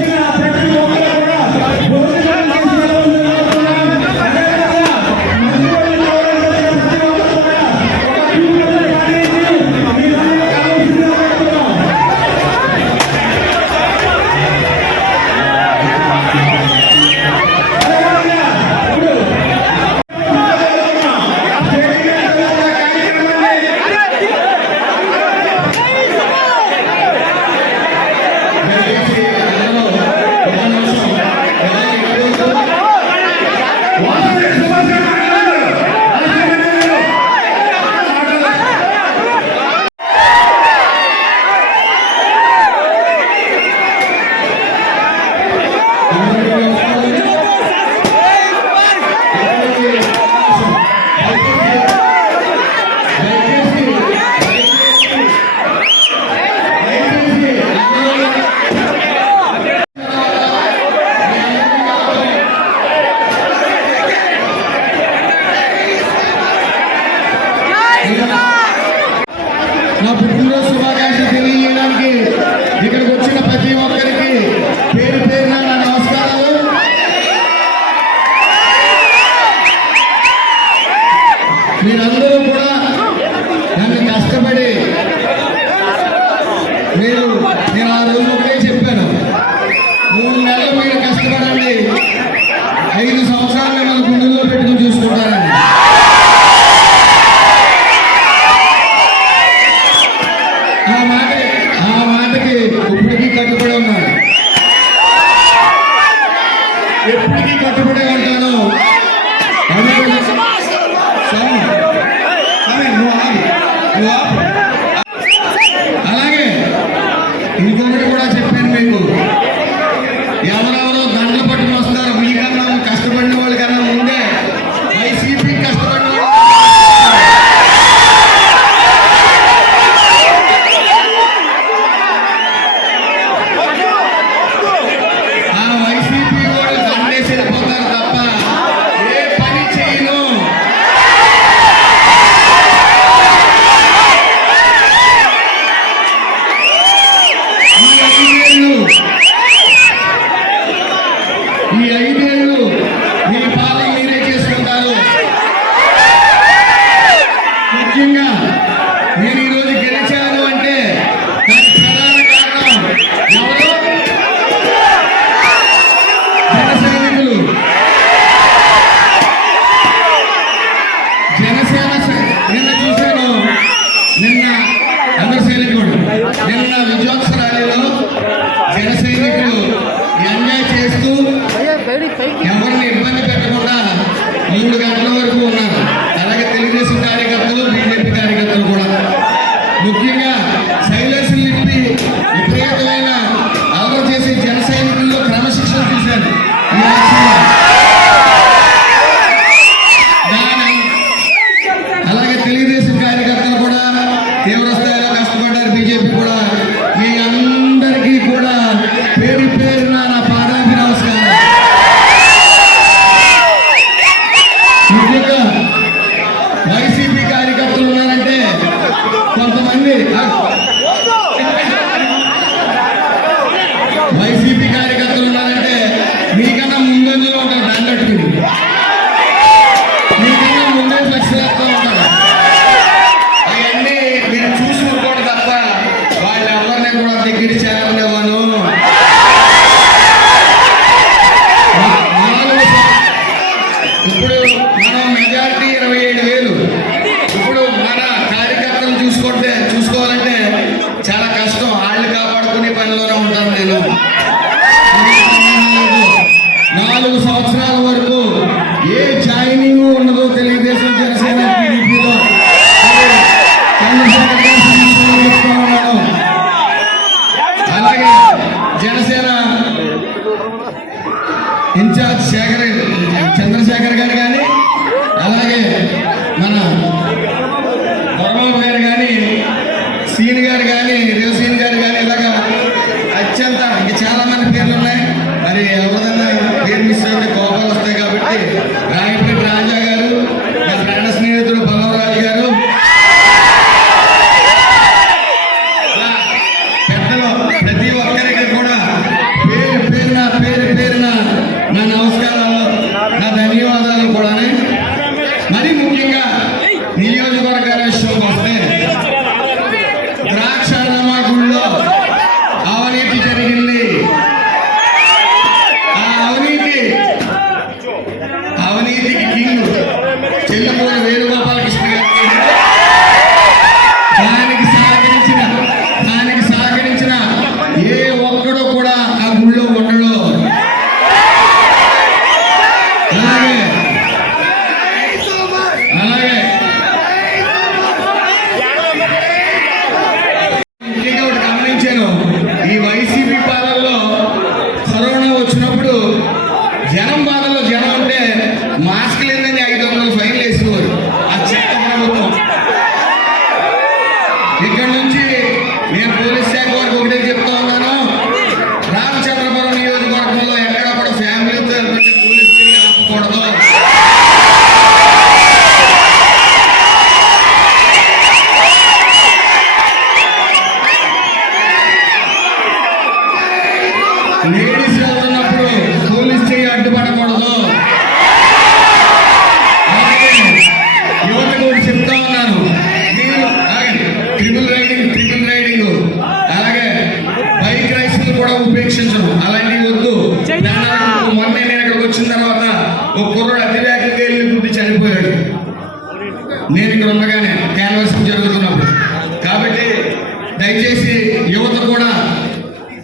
కూడా మీరందరూ Thank you. YCP కార్యకర్తలు ఉన్నారంటే కొంతమంది వైసీపీ కార్యకర్తలు ఉన్నారంటే మీకన్నా ముందంజలో ఉంటారు డాండట్టు మీకన్నా ముందే ఫ్లెక్స్ ఉంటారు. అవన్నీ మీరు చూసి తప్ప వాళ్ళెవరిని కూడా దగ్గర చేయాలి మన ధర్మబాబు గారు కానీ సీని గారు కానీ రేవసీని గారు కానీ ఇలాగా అత్యంత ఇంక చాలా మంది పేర్లు ఉన్నాయి మరి ఎవరిదన్నా పేరు మిస్ అయితే కోపాలు వస్తాయి కాబట్టి రాయపేట రాజా గారు నా ప్రాణ స్నేహితుడు బలవరాజు గారు. పెద్దలు ప్రతి నుంచి మేము పోలీస్ శాఖ వరకు ఒకటే చెప్తా ఉన్నాను. రామచంద్రపురం నియోజకవర్గంలో ఎక్కడ కూడా ఫ్యామిలీతో పోలీస్ స్టేషన్ ఆపకూడదు లేడీస్ నేను ఇక్కడ ఉండగానే క్యాన్వాసింగ్ జరుగుతున్నప్పుడు. కాబట్టి దయచేసి యువత కూడా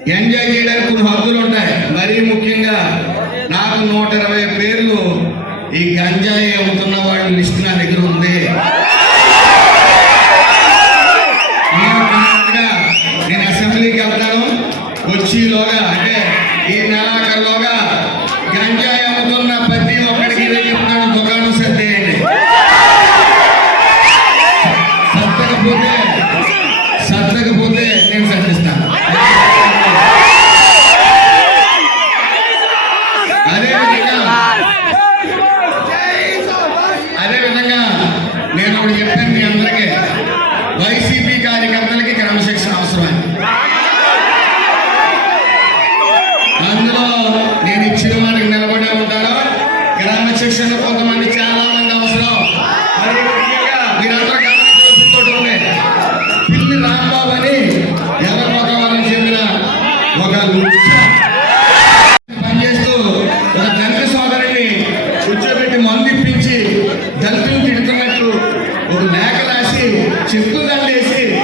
ఎంజాయ్ చేయడానికి కొన్ని హక్కులు ఉంటాయి. మరీ ముఖ్యంగా నాకు నూట ఇరవై పేర్లు ఈ గంజాయి కొంతమంది చాలా మంది అవసరం మీరందరూ గమనించాల్సిన చెందిన ఒక పనిచేస్తూ ఒక దళిత సోదరిని కూర్చోబెట్టి మందు తిడుతున్నట్టు ఒక లేఖ రాసి చెప్పులు దండేసి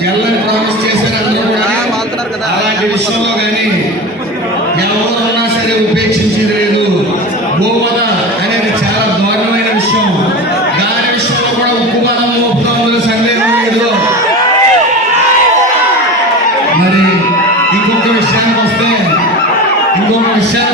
జల్లని ప్రామిస్ చేశారు అందరూ అలాంటి విషయంలో కానీ ఎవరు ఎవరున్నా సరే ఉపేక్షించింది లేదు. గోవధ అనేది చాలా దారుణమైన విషయం. దాని విషయంలో కూడా ఉక్కుపాదం మోపుతాములు సందేహం లేదు. మరి ఇంకొక విషయానికి వస్తే ఇంకొక విషయం